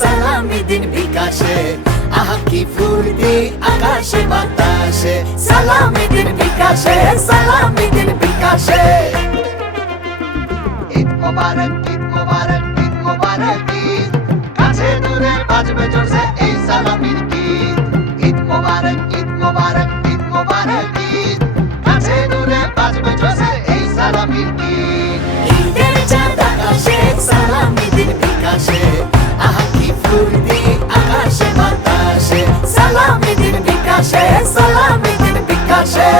সালামি দিন বিকাশে, আহা কি ফুর্তি আকাশে বাতাসে, সালামি দিন বিকাশে, সালামি দিন বিকাশে। ঈদ মোবারক, ঈদ মোবারক, ঈদ মোবারক ঈদ, কাছে দূরে বাজবে জোরসে এই সালামির গীত। ঈদ মোবারক, ঈদ মোবারক, ঈদ মোবারক ঈদ, কাছে দূরে বাজবে জোরসে এই সালামির গীত। ঈদের চাঁদ আকাশে, সালামি দিন বিকাশে, আহা কি ফুর্তি আকাশে বাতাসে, সালামি দিন বিকাশে, সালামি দিন বিকাশে।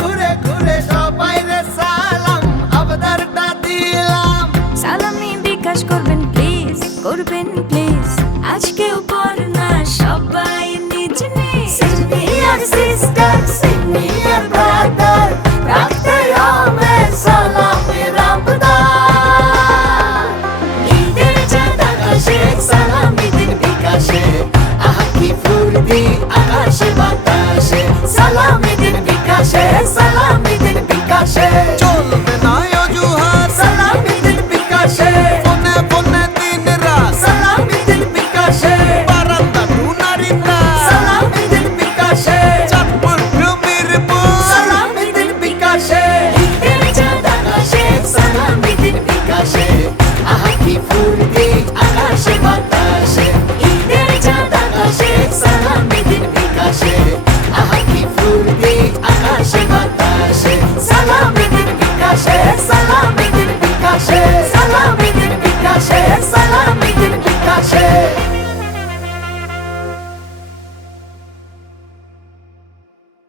ঘুরে ঘুরে সবাই রে সালাম আবদারটা দিলাম, সালামি বিকাশ করবেন প্লিজ, করবেন প্লিজ, আজকেও করোনা সবাই নিজ নিজ। সিনিয়র সিস্টার, সিনিয়র ব্রাদার, রাখতে হবে সালামের আবদার। ঈদের চাঁদ আকাশে, সালামি দিন বিকাশে, আহা কি ফুর্তি আকাশে বাতাসে, সালামি দিন বিকাশে, সালামি দিন বিকাশে।